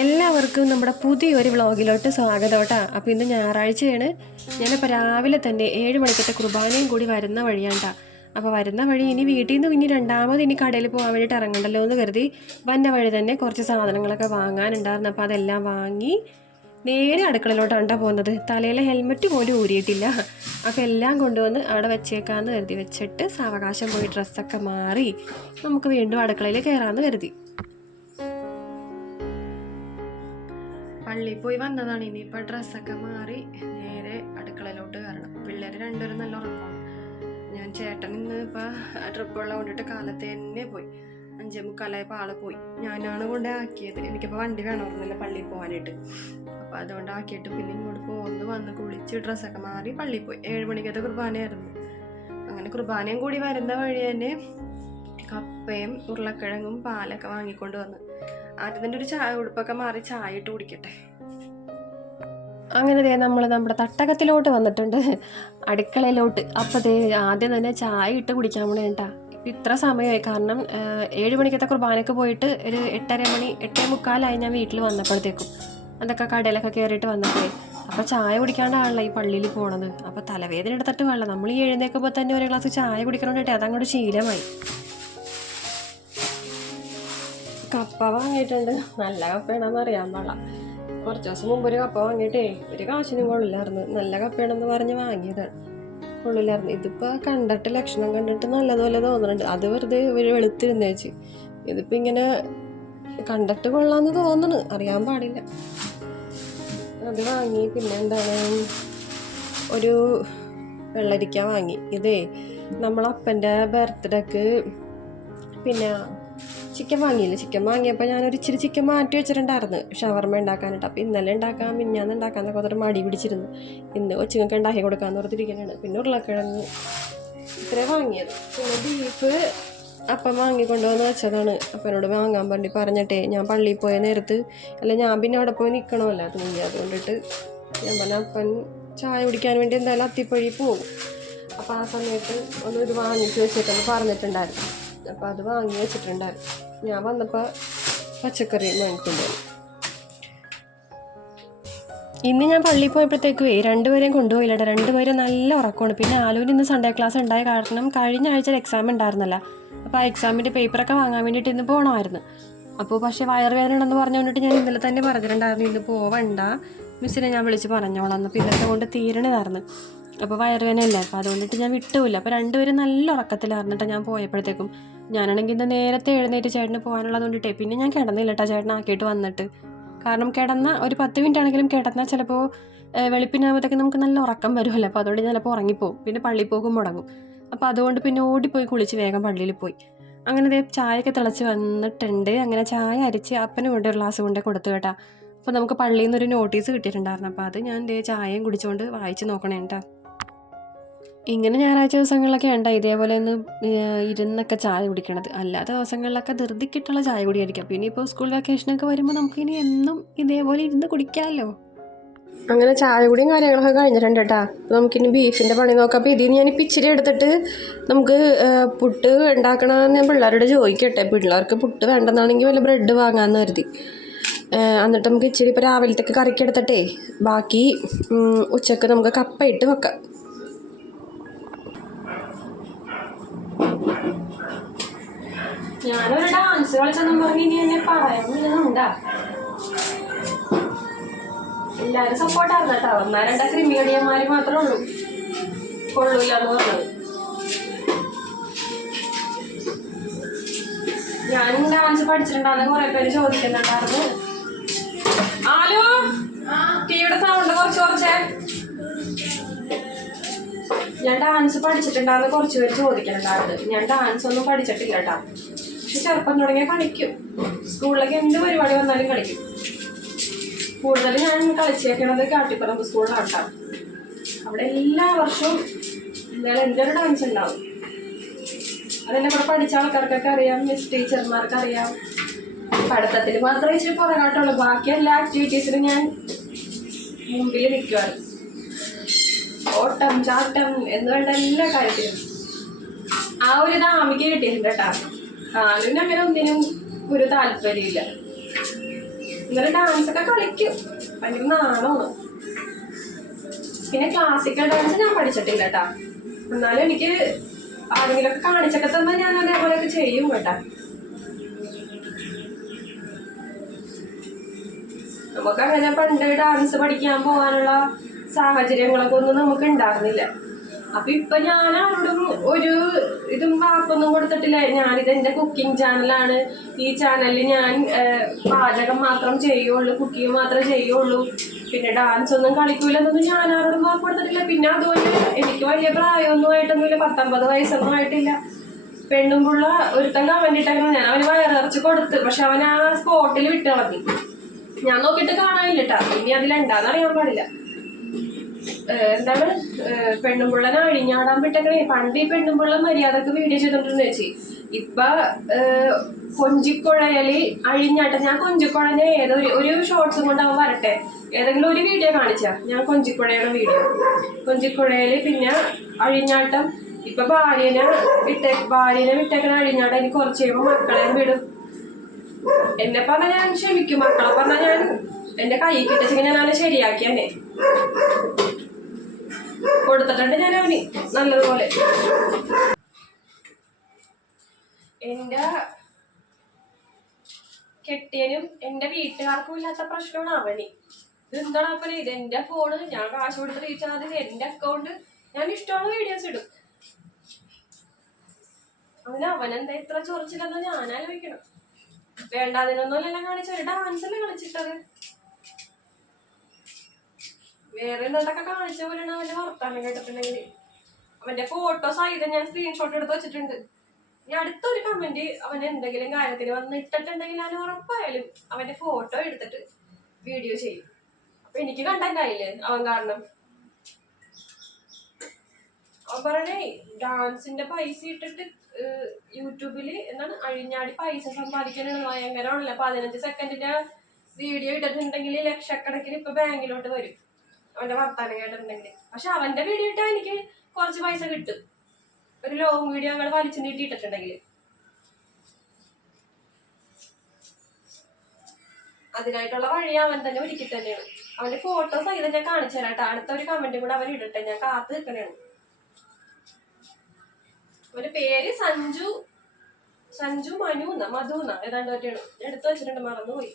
എല്ലാവർക്കും നമ്മുടെ പുതിയൊരു വ്ളോഗിലോട്ട് സ്വാഗതം കേട്ടോ. അപ്പോൾ ഇന്ന് ഞായറാഴ്ചയാണ്. ഞാനിപ്പോൾ രാവിലെ തന്നെ 7 മണിക്കത്തെ കുർബാനയും കൂടി വരുന്ന വഴിയാണ്. അപ്പോൾ വരുന്ന വഴി ഇനി വീട്ടിൽ നിന്ന് ഇനി രണ്ടാമത് ഇനി കടയിൽ പോകാൻ വേണ്ടിയിട്ട് ഇറങ്ങണ്ടല്ലോ എന്ന് കരുതി വന്ന വഴി തന്നെ കുറച്ച് സാധനങ്ങളൊക്കെ വാങ്ങാനുണ്ടായിരുന്നു. അപ്പോൾ അതെല്ലാം വാങ്ങി നേരെ അടുക്കളയിലോട്ടാണ് പോകുന്നത്. തലയിലെ ഹെൽമെറ്റ് പോലും ഊരിയിട്ടില്ല. അപ്പോൾ എല്ലാം കൊണ്ടുവന്ന് അവിടെ വെച്ചേക്കാമെന്ന് കരുതി വെച്ചിട്ട് സാവകാശം പോയി ഡ്രസ്സൊക്കെ മാറി നമുക്ക് വീണ്ടും അടുക്കളയിൽ കയറാമെന്ന് കരുതി. പള്ളിയിൽ പോയി വന്നതാണ്. ഇനിയിപ്പോൾ ഡ്രസ്സൊക്കെ മാറി നേരെ അടുക്കളയിലോട്ട് കയറണം. പിള്ളേർ രണ്ടുപേരും നല്ല ഉറക്കമാണ്. ഞാൻ ചേട്ടൻ ഇന്ന് ഇപ്പോൾ ട്രിപ്പുള്ള കൊണ്ടിട്ട് കാലത്ത് തന്നെ പോയി. 5:45 ആള് പോയി. ഞാനാണ് കൊണ്ടേ ആക്കിയത്. എനിക്കിപ്പോൾ വണ്ടി വേണമായിരുന്നില്ല പള്ളിയിൽ പോകാനായിട്ട്. അപ്പോൾ അതുകൊണ്ട് ആക്കിയിട്ട് പിന്നെ ഇങ്ങോട്ട് പോന്ന് വന്ന് കുളിച്ച് ഡ്രസ്സൊക്കെ മാറി പള്ളിയിൽ പോയി. 7 മണിക്കത്തെ കുർബാനയായിരുന്നു. അങ്ങനെ കുർബാനയും കൂടി വരുന്ന വഴി തന്നെ കപ്പയും ഉരുളക്കിഴങ്ങും പാലൊക്കെ വാങ്ങിക്കൊണ്ട് വന്ന് ആദ്യം ഒരു ചായ ഉടുപ്പൊക്കെ മാറി ചായ ഇട്ട് കുടിക്കട്ടെ. അങ്ങനെ നമ്മൾ നമ്മുടെ തട്ടകത്തിലോട്ട് വന്നിട്ടുണ്ട്, അടുക്കളയിലോട്ട്. അപ്പോൾ ആദ്യം തന്നെ ചായ ഇട്ട് കുടിക്കാൻ വേണ്ടിട്ടാ. ഇപ്പം ഇത്ര സമയമായി. കാരണം 7 മണിക്കത്തെ കുർബാനയ്ക്ക് പോയിട്ട് ഒരു 8:30 ഞാൻ വീട്ടിൽ വന്നപ്പോഴത്തേക്കും അതൊക്കെ കടയിലൊക്കെ കയറിയിട്ട് വന്നപ്പോഴേ അപ്പോൾ ചായ കുടിക്കാണ്ടാണല്ലോ ഈ പള്ളിയിൽ പോണത്. അപ്പോൾ തലവേദന എടുത്തിട്ട് വേണം. നമ്മൾ ഈ എഴുന്നേൽക്കുമ്പോൾ തന്നെ ഒരു ഗ്ലാസ് ചായ കുടിക്കണം വേണ്ടിയിട്ട് അതങ്ങോട്ട് ശീലമായി. കപ്പ വാങ്ങിയിട്ടുണ്ട്. നല്ല കപ്പയാണെന്ന് അറിയാൻ പാടില്ല. കുറച്ച് ദിവസം മുമ്പ് ഒരു കപ്പ വാങ്ങിയിട്ടേ ഒരു കാശിനും കൊള്ളില്ലായിരുന്നു. നല്ല കപ്പയാണെന്ന് പറഞ്ഞ് വാങ്ങിയതാണ്, കൊള്ളില്ലായിരുന്നു. ഇതിപ്പോൾ കണ്ടിട്ട് ലക്ഷണം കണ്ടിട്ട് നല്ലതുപോലെ തോന്നുന്നുണ്ട്. അത് വെറുതെ ഒരു വെളുത്തിരുന്ന് വെച്ച്. ഇതിപ്പോൾ ഇങ്ങനെ കണ്ടിട്ട് കൊള്ളാമെന്ന് തോന്നുന്നു, അറിയാൻ പാടില്ല. അത് വാങ്ങി. പിന്നെ എന്താണ്, ഒരു വെള്ളരിക്ക വാങ്ങി. ഇതേ നമ്മളപ്പൻ്റെ ബർത്ത്ഡേക്ക് പിന്നെ ചിക്കൻ വാങ്ങിയില്ല. ചിക്കൻ വാങ്ങിയപ്പോൾ ഞാനൊരു ഇച്ചിരി ചിക്കൻ മാറ്റി വെച്ചിട്ടുണ്ടായിരുന്നു ഷവർമ ഉണ്ടാക്കാനായിട്ട്. അപ്പോൾ ഇന്നലെ ഉണ്ടാക്കാൻ മിഞ്ഞാന്ന് ഉണ്ടാക്കാനൊക്കെ അതൊരു മടി പിടിച്ചിരുന്നു. ഇന്ന് കൊച്ചുങ്ങൾക്ക് ഉണ്ടാക്കി കൊടുക്കാമെന്ന് ഓർത്തിരിക്കാനാണ്. പിന്നെ ഉരുളക്കിഴങ്ങ് ഇത്രേ വാങ്ങിയത്. പിന്നെ ബീഫ് അപ്പം വാങ്ങിക്കൊണ്ടുവന്ന് വെച്ചതാണ്. അപ്പനോട് വാങ്ങാൻ വേണ്ടി പറഞ്ഞിട്ടേ ഞാൻ പള്ളിയിൽ പോയ നേരത്ത് അല്ല ഞാൻ പിന്നെ അവിടെ പോയി നിൽക്കണമല്ലോ തുണി. അതുകൊണ്ടിട്ട് ഞാൻ പറഞ്ഞ അപ്പൻ ചായ കുടിക്കാൻ വേണ്ടി എന്തായാലും അത്തിപ്പഴി പോകും. അപ്പോൾ ആ സമയത്ത് ഇത് വാങ്ങിച്ച് വെച്ചിട്ടെന്ന് പറഞ്ഞിട്ടുണ്ടായിരുന്നു. അപ്പോൾ അത് വാങ്ങി വെച്ചിട്ടുണ്ടായിരുന്നു. ഞാൻ വന്നപ്പോൾ പച്ചക്കറി വാങ്ങിക്കൊണ്ടുപോയി. ഇന്ന് ഞാൻ പള്ളിയിൽ പോയപ്പോഴത്തേക്കുവേ രണ്ടുപേരെയും കൊണ്ടുപോയില്ല. രണ്ടുപേരും നല്ല ഉറക്കമാണ്. പിന്നെ ആലുവിന് ഇന്ന് സൺഡേ ക്ലാസ് ഉണ്ടായ കാരണം കഴിഞ്ഞ ആഴ്ച എക്സാം ഉണ്ടായിരുന്നല്ലോ. അപ്പോൾ ആ എക്സാമിൻ്റെ പേപ്പറൊക്കെ വാങ്ങാൻ വേണ്ടിയിട്ട് ഇന്ന് പോകണമായിരുന്നു. അപ്പോൾ പക്ഷേ വയറുവേദന ഉണ്ടെന്ന് പറഞ്ഞു കൊണ്ടിട്ട് ഞാൻ ഇന്നലെ തന്നെ പറഞ്ഞിട്ടുണ്ടായിരുന്നു ഇന്ന് പോവണ്ട, മിസ്സിനെ ഞാൻ വിളിച്ച് പറഞ്ഞോളാം. അപ്പോൾ ഇന്നത്തെ കൊണ്ട് തീരണതായിരുന്നു. അപ്പോൾ വയറുവേദനയല്ലേ, അപ്പോൾ അതുകൊണ്ടിട്ട് ഞാൻ വിട്ടുമില്ല. അപ്പോൾ രണ്ടുപേരും നല്ല ഉറക്കത്തിലായിരുന്നിട്ട് ഞാൻ പോയപ്പോഴത്തേക്കും. ഞാനാണെങ്കിൽ ഇന്ന് നേരത്തെ എഴുന്നേറ്റ് ചേട്ടന് പോകാനുള്ളത് കൊണ്ടിട്ടേ പിന്നെ ഞാൻ കിടന്നില്ല കേട്ടോ ചേട്ടനാക്കിയിട്ട് വന്നിട്ട്. കാരണം കിടന്ന ഒരു 10 മിനിറ്റ് ആണെങ്കിലും കിടന്നാൽ ചിലപ്പോൾ വെളുപ്പിനാകുമ്പോഴത്തേക്കും നമുക്ക് നല്ല ഉറക്കം വരുമല്ലോ. അപ്പോൾ അതുകൊണ്ട് ചിലപ്പോൾ ഉറങ്ങിപ്പോവും. പിന്നെ പള്ളിയിൽ പോകും മുടങ്ങും. അപ്പോൾ അതുകൊണ്ട് പിന്നെ ഓടിപ്പോയി കുളിച്ച് വേഗം പള്ളിയിൽ പോയി. അങ്ങനെ ചായയൊക്കെ തിളച്ച് വന്നിട്ടുണ്ട്. അങ്ങനെ ചായ അരിച്ച് അപ്പന് കൊണ്ട് ഒരു ഗ്ലാസ് കൊണ്ട് കൊടുത്തു കേട്ടോ. അപ്പോൾ നമുക്ക് പള്ളിയിൽ നിന്നൊരു നോട്ടീസ് കിട്ടിയിട്ടുണ്ടായിരുന്നു. അപ്പോൾ അത് ഞാൻ ചായയും കുടിച്ചുകൊണ്ട് വായിച്ച് നോക്കണേ കേട്ടോ. ഇങ്ങനെ ഞായറാഴ്ച ദിവസങ്ങളിലൊക്കെ ഉണ്ട് ഇതേപോലെ ഒന്ന് ഇരുന്നൊക്കെ ചായ കുടിക്കണത്. അല്ലാത്ത ദിവസങ്ങളിലൊക്കെ ധൃതിക്കിട്ടുള്ള ചായ കുടിയായിരിക്കും. പിന്നെ ഇപ്പോൾ സ്കൂൾ വെക്കേഷനൊക്കെ വരുമ്പോൾ നമുക്കിനി എന്നും ഇതേപോലെ ഇരുന്ന് കുടിക്കാമല്ലോ. അങ്ങനെ ചായ കുടിയും കാര്യങ്ങളൊക്കെ കഴിഞ്ഞിട്ടുണ്ട് കേട്ടോ. നമുക്കിനി ബീഫിൻ്റെ പണി നോക്കാം. അപ്പോൾ ഇതിന് ഞാനിപ്പോൾ ഇച്ചിരി എടുത്തിട്ട് നമുക്ക് പുട്ട് ഉണ്ടാക്കണമെന്ന് ഞാൻ പിള്ളേരോട് ചോദിക്കട്ടെ. പിള്ളേർക്ക് പുട്ട് വേണ്ടെന്നാണെങ്കിൽ വല്ല ബ്രെഡ് വാങ്ങാമെന്ന് കരുതി. എന്നിട്ട് നമുക്ക് ഇച്ചിരി ഇപ്പോൾ രാവിലത്തേക്ക് കറിക്ക് എടുത്തിട്ടേ ബാക്കി ഉച്ചക്ക് നമുക്ക് കപ്പ ഇട്ട് വെക്കാം. ഞാനൊരു ഡാൻസ് കളിച്ചെന്നും പറഞ്ഞ് ഇനി എന്നെ പറയുന്നുണ്ടാ. എല്ലാവരും സപ്പോർട്ടായിരുന്നു കേട്ടോ. 1-2 ക്രിമികടിയന്മാർ മാത്രമേ ഉള്ളൂ കൊള്ളൂല്ല എന്ന് പറഞ്ഞത്. ഞാൻ ഡാൻസ് പഠിച്ചിട്ടുണ്ടാകുന്ന കുറെ പേര് ചോദിക്കുന്നുണ്ടായിരുന്നു. ആലോ ടിവിയുടെ സൗണ്ട് കുറച്ചേ. ഞാൻ ഡാൻസ് പഠിച്ചിട്ടുണ്ടാകുന്ന കുറച്ച് പേര് ചോദിക്കുന്നുണ്ടായിരുന്നു. ഞാൻ ഡാൻസ് ഒന്നും പഠിച്ചിട്ടില്ല കേട്ടോ. പക്ഷെ ചെറുപ്പം തുടങ്ങിയാൽ കളിക്കും. സ്കൂളിലേക്ക് എന്ത് പരിപാടി വന്നാലും കളിക്കും. കൂടുതൽ ഞാൻ കളിച്ചേക്കണത് കാട്ടിപ്പറമ്പ് സ്കൂളിലാണ്. അവിടെ എല്ലാ വർഷവും എന്തായാലും എന്തൊരു ഡാൻസ് ഉണ്ടാവും. അതെന്നെ കൂടെ പഠിച്ച ആൾക്കാർക്കൊക്കെ അറിയാം, മിസ് ടീച്ചർമാർക്ക് അറിയാം. പഠിത്തത്തിൽ മാത്രമേ ഇച്ചിരി പുറകാട്ടുള്ളൂ. ബാക്കി എല്ലാ ആക്ടിവിറ്റീസിലും ഞാൻ മുമ്പിൽ നിൽക്കുമായിരുന്നു. ഓട്ടം ചാട്ടം എന്ന് വേണ്ട എല്ലാ കാര്യത്തിലും ആ ഒരു ദാമിക്ക് കിട്ടിയിട്ടുണ്ട് കേട്ടോ. ആലുവിന് അങ്ങനെ ഒന്നിനും ഒരു താല്പര്യമില്ല. ഇങ്ങനെ ഡാൻസൊക്കെ കളിക്കും, ഭയങ്കര നാണമാണ്. പിന്നെ ക്ലാസിക്കൽ ഡാൻസ് ഞാൻ പഠിച്ചിട്ടില്ല കേട്ടാ. എന്നാലും എനിക്ക് ആരെങ്കിലുമൊക്കെ കാണിച്ചൊക്കെ തന്നാൽ ഞാൻ അതേപോലെയൊക്കെ ചെയ്യും കേട്ടാ. നമുക്കങ്ങനെ പണ്ട് ഡാൻസ് പഠിക്കാൻ പോകാനുള്ള സാഹചര്യങ്ങളൊക്കെ ഒന്നും നമുക്ക് ഉണ്ടായിരുന്നില്ല. അപ്പൊ ഇപ്പൊ ഞാൻ ആരോടും ഒരു ഇതും വാക്കൊന്നും കൊടുത്തിട്ടില്ല. ഞാനിത് എന്റെ കുക്കിംഗ് ചാനലാണ്, ഈ ചാനലിൽ ഞാൻ പാചകം മാത്രം ചെയ്യുള്ളൂ, കുക്കിംഗ് മാത്രമേ ചെയ്യുള്ളൂ, പിന്നെ ഡാൻസ് ഒന്നും കളിക്കൂലെന്നൊന്നും ഞാൻ ആരോടും വാക്ക് കൊടുത്തിട്ടില്ല. പിന്നെ അതുപോലെ എനിക്ക് വലിയ പ്രായമൊന്നും ആയിട്ടൊന്നുമില്ല, 19 വയസ്സൊന്നും ആയിട്ടില്ല. പെണ്ണും പുള്ള ഒരുത്തം കമന്റിട്ടേക്കണം, ഞാൻ അവന് വയറിറച്ച് കൊടുത്ത്, പക്ഷെ അവൻ ആ സ്പോട്ടിൽ വിട്ട് കളഞ്ഞു. ഞാൻ നോക്കിയിട്ട് കാണാനില്ല കേട്ടാ, ഇനി അതിലുണ്ടാന്ന് അറിയാൻ പാടില്ല. എന്താണ് പെണ്ണുമ്പിള്ളനെ അഴിഞ്ഞാടാൻ വിട്ടേക്കണേ. പണ്ട് ഈ പെണ്ണുമ്പിള്ള മര്യാദക്ക് വീഡിയോ ചെയ്തോണ്ടിരുന്ന ചേച്ചി. ഇപ്പൊ കൊഞ്ചിക്കുഴയില് അഴിഞ്ഞാട്ടം. ഞാൻ കൊഞ്ചിക്കുഴനെ ഒരു ഷോർട്സും കൊണ്ട് അവൻ വരട്ടെ, ഏതെങ്കിലും ഒരു വീഡിയോ കാണിച്ചാ ഞാൻ കൊഞ്ചിക്കുഴയുടെ വീഡിയോ. കൊഞ്ചിക്കുഴയില് പിന്നെ അഴിഞ്ഞാട്ടം. ഇപ്പൊ ഭാര്യനെ വിട്ടേക്കണ അഴിഞ്ഞാട്ടം. എനിക്ക് കുറച്ച് കഴിയുമ്പോൾ മക്കളെയും വിടും. എന്നെ പറഞ്ഞാൽ ഞാൻ ക്ഷമിക്കും, മക്കളെ പറഞ്ഞാൽ ഞാൻ എന്റെ കൈ കിട്ടിച്ചെങ്കിൽ ഞാൻ അവനെ ശരിയാക്കിയാനെ കൊടുത്തിട്ടുണ്ട് ഞാൻ അവന് നല്ലതുപോലെ. എന്റെ കെട്ടിയനും എന്റെ വീട്ടുകാർക്കും ഇല്ലാത്ത പ്രശ്നമാണ് അവന്. ഇതെന്താണ് അപ്പനെ, ഇത് എന്റെ ഫോണ്, ഞാൻ കാശ് കൊടുത്ത് റീചാർജ് ചെയ്ത് എന്റെ അക്കൗണ്ട്, ഞാൻ ഇഷ്ടമുള്ള വീഡിയോസ് ഇടും. അവനെന്താ ഇത്ര ചൊറിച്ചില്ലെന്ന് ഞാൻ ആലോചിക്കണം. വേണ്ടാതിനൊന്നുമല്ല കാണിച്ച, ഒരു ഡാൻസ് അല്ലേ കളിച്ചിട്ടത്. വേറെ എന്തൊക്കെ കാണിച്ച പോലെയാണ് അവന്റെ വർത്താനം കേട്ടിട്ടുണ്ടെങ്കിൽ. അവന്റെ ഫോട്ടോ സഹിതം ഞാൻ സ്ക്രീൻഷോട്ട് എടുത്ത് വെച്ചിട്ടുണ്ട്. ഇനി അടുത്തൊരു കമന്റ് അവൻ എന്തെങ്കിലും കാര്യത്തിന് വന്ന് ഇട്ടിട്ടുണ്ടെങ്കിൽ ഞാൻ ഉറപ്പായാലും അവന്റെ ഫോട്ടോ എടുത്തിട്ട് വീഡിയോ ചെയ്യും. അപ്പൊ എനിക്ക് കണ്ടന്റ് ആയില്ലേ അവൻ കാരണം. അവൻ പറയണേ ഡാൻസിന്റെ പൈസ ഇട്ടിട്ട് യൂട്യൂബില് എന്താണ് അഴിഞ്ഞാടി പൈസ സമ്പാദിക്കാനാണ് ഭയങ്കരമാണല്ലോ. 15 സെക്കൻഡിന്റെ വീഡിയോ ഇട്ടിട്ടുണ്ടെങ്കിൽ ലക്ഷക്കണക്കിന് ഇപ്പൊ ബാങ്കിലോട്ട് വരും അവന്റെ വർത്താനം കേട്ടിട്ടുണ്ടെങ്കിൽ. പക്ഷെ അവന്റെ വീഡിയോ ഇട്ടാൽ എനിക്ക് കുറച്ച് പൈസ കിട്ടും, ഒരു ലോങ് വീഡിയോ ഞങ്ങൾ വലിച്ചു നീട്ടിയിട്ടിട്ടുണ്ടെങ്കിൽ. അതിനായിട്ടുള്ള വഴി അവൻ തന്നെ ഒരുക്കി തന്നെയാണ്. അവന്റെ ഫോട്ടോ സഹിതം ഞാൻ കാണിച്ചു തരാം. അടുത്ത ഒരു കമന്റും കൂടെ അവൻ ഇടട്ടെ, ഞാൻ കാത്തു നിൽക്കണേണ്. അവന്റെ പേര് സഞ്ജു മധുന്ന ഏതാണ്ട് പറ്റിയാണ്. എടുത്തു വെച്ചിട്ടുണ്ട്, മറന്നുപോയി.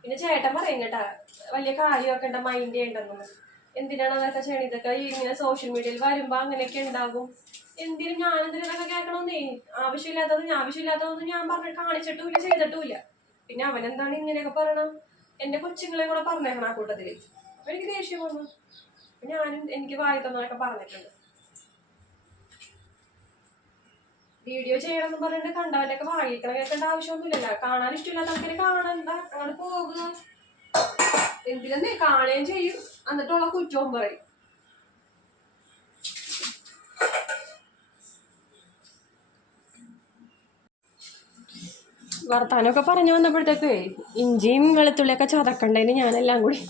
പിന്നെ ചേട്ടൻ പറയും കേട്ടാ, വലിയ കാര്യമൊക്കെ ഉണ്ട്, മൈൻഡ് ചെയ്യണ്ടെന്ന്. എന്തിനാണ് അതൊക്കെ ചെയ്യണം? ഇതൊക്കെ ഇങ്ങനെ സോഷ്യൽ മീഡിയയിൽ വരുമ്പോ അങ്ങനെയൊക്കെ ഉണ്ടാകും. എന്തിനും ഞാനെന്തിനൊക്കെ കേൾക്കണമെന്നേ. ആവശ്യമില്ലാത്തതൊന്നും ഞാൻ കാണിച്ചിട്ടുമില്ല, ചെയ്തിട്ടുമില്ല. പിന്നെ അവനെന്താണ് ഇങ്ങനെയൊക്കെ പറയണം? എന്റെ കൊച്ചുങ്ങളെ കൂടെ പറഞ്ഞേക്കണം ആ കൂട്ടത്തില്. അപ്പൊ എനിക്ക് ദേഷ്യം വന്നു. എനിക്ക് വായി തന്നതൊക്കെ പറഞ്ഞിട്ടുണ്ട്. വീഡിയോ ചെയ്യണമെന്ന് പറഞ്ഞിട്ട് കണ്ടവനൊക്കെ വാങ്ങിക്കണം കേൾക്കേണ്ട ആവശ്യമൊന്നുമില്ലല്ലോ. കാണാൻ ഇഷ്ടമില്ലാത്ത ആൾക്കാര് കാണണ്ട, അങ്ങോട്ട് പോകുക. എന്തിനെന്നേ കാണുകയും ചെയ്യും, എന്നിട്ടുള്ള കുറ്റവും പറയും. വർത്താനമൊക്കെ പറഞ്ഞു വന്നപ്പോഴത്തേക്ക് ഇഞ്ചിയും വെളുത്തുള്ളിയൊക്കെ ചതക്കണ്ടേന് ഞാനെല്ലാം കൂടി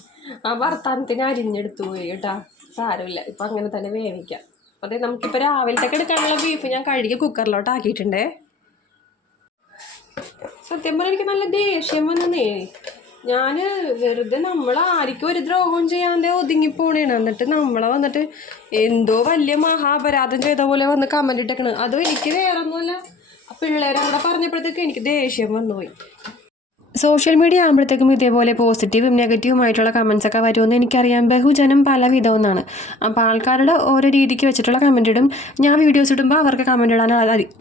ആ വർത്താനത്തിന് അരിഞ്ഞെടുത്തു പോയി കേട്ടാ. സാരമില്ല, ഇപ്പൊ അങ്ങനെ തന്നെ വേവിക്കാം. അതെ, നമുക്കിപ്പോൾ രാവിലത്തേക്ക് എടുക്കാനുള്ള ബീഫ് ഞാൻ കഴുകി കുക്കറിലോട്ട് ആക്കിയിട്ടുണ്ടേ. സത്യം പറഞ്ഞാൽ എനിക്ക് നല്ല ദേഷ്യം വന്നേ. ഞാൻ വെറുതെ ആർക്കും ഒരു ദ്രോഹം ചെയ്യാതെ ഒതുങ്ങിപ്പോണേണ്. എന്നിട്ട് നമ്മളെ വന്നിട്ട് എന്തോ വലിയ മഹാപരാധം ചെയ്ത പോലെ വന്ന് കമന്റ് ഇട്ടേക്കണ്. അതും എനിക്ക് വേറൊന്നുമല്ല, പിള്ളേരെ അവിടെ പറഞ്ഞപ്പോഴത്തേക്ക് എനിക്ക് ദേഷ്യം വന്നുപോയി. സോഷ്യൽ മീഡിയ ആകുമ്പോഴത്തേക്കും ഇതേപോലെ പോസിറ്റീവും നെഗറ്റീവുമായിട്ടുള്ള കമൻസൊക്കെ വരുമെന്ന് എനിക്കറിയാം. ബഹുജനം പല വിധമെന്നാണ്. അപ്പോൾ ആൾക്കാരുടെ ഓരോ രീതിക്ക് വെച്ചിട്ടുള്ള കമൻ്റ് ഇടും. ഞാൻ വീഡിയോസ് ഇടുമ്പോൾ അവർക്ക്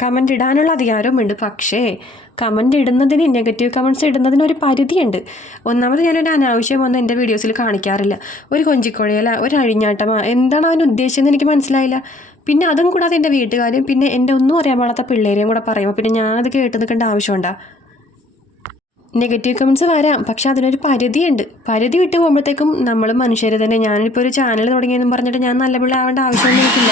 കമൻ്റ് ഇടാനുള്ള അധികാരവുമുണ്ട്. പക്ഷേ കമൻ്റ് ഇടുന്നതിന്, നെഗറ്റീവ് കമൻറ്റ്സ് ഇടുന്നതിനൊരു പരിധിയുണ്ട്. ഒന്നാമത് ഞാനൊരു അനാവശ്യം വന്ന് എൻ്റെ വീഡിയോസിൽ കാണിക്കാറില്ല. ഒരു കൊഞ്ചിക്കൊഴയല, ഒരു അഴിഞ്ഞാട്ടമോ, എന്താണ് അവൻ ഉദ്ദേശിച്ചതെന്ന് എനിക്ക് മനസ്സിലായില്ല. പിന്നെ അതും കൂടാതെ എൻ്റെ വീട്ടുകാരും പിന്നെ എൻ്റെ ഒന്നും അറിയാൻ പാടാത്ത പിള്ളേരെയും കൂടെ പറയുമ്പോൾ പിന്നെ ഞാനത് കേട്ട് നിൽക്കേണ്ട ആവശ്യമുണ്ടോ? നെഗറ്റീവ് കമൻറ്റ്സ് വരാം, പക്ഷെ അതിനൊരു പരിധിയുണ്ട്. പരിധി വിട്ട് പോകുമ്പോഴത്തേക്കും നമ്മൾ മനുഷ്യരെ തന്നെ. ഞാനിപ്പോൾ ഒരു ചാനൽ തുടങ്ങിയെന്നും പറഞ്ഞിട്ട് ഞാൻ നല്ല പിള്ളേ ആവേണ്ട ആവശ്യമൊന്നും എനിക്കില്ല.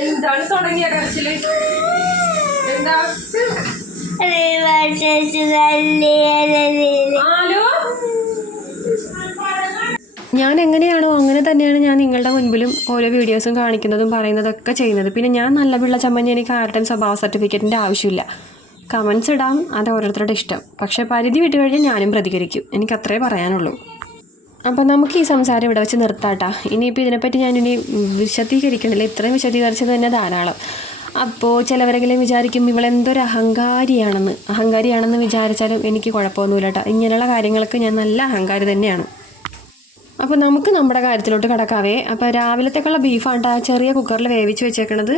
എന്താണ് തുടങ്ങിയ കരച്ചില്? എന്താ ഞാൻ എങ്ങനെയാണോ അങ്ങനെ തന്നെയാണ് ഞാൻ നിങ്ങളുടെ മുൻപിലും ഓരോ വീഡിയോസും കാണിക്കുന്നതും പറയുന്നതൊക്കെ ചെയ്യുന്നത്. പിന്നെ ഞാൻ നല്ല പിള്ള ചമ്മഞ്ഞ് എനിക്ക് ആരുടെയും സ്വഭാവ സർട്ടിഫിക്കറ്റിൻ്റെ ആവശ്യമില്ല. കമൻസ് ഇടാം, അത് ഓരോരുത്തരുടെ ഇഷ്ടം. പക്ഷേ പരിധി വിട്ട് കഴിഞ്ഞാൽ ഞാനും പ്രതികരിക്കും. എനിക്കത്രേ പറയാനുള്ളൂ. അപ്പം നമുക്ക് ഈ സംസാരം ഇവിടെ വെച്ച് നിർത്താട്ടാ. ഇനിയിപ്പോൾ ഇതിനെപ്പറ്റി ഞാനിനി വിശദീകരിക്കണില്ല. ഇത്രയും വിശദീകരിച്ചത് തന്നെ ധാരാളം. അപ്പോൾ ചിലവരെങ്കിലും വിചാരിക്കും ഇവളെന്തൊരു അഹങ്കാരിയാണെന്ന് വിചാരിച്ചാലും എനിക്ക് കുഴപ്പമൊന്നുമില്ല കേട്ടോ. ഇങ്ങനെയുള്ള കാര്യങ്ങൾക്ക് ഞാൻ നല്ല അഹങ്കാരി തന്നെയാണ്. അപ്പോൾ നമുക്ക് നമ്മുടെ കാര്യത്തിലോട്ട് കിടക്കാവേ. അപ്പോൾ രാവിലത്തേക്കുള്ള ബീഫാണ് ചെറിയ കുക്കറിൽ വേവിച്ച് വെച്ചേക്കണത്.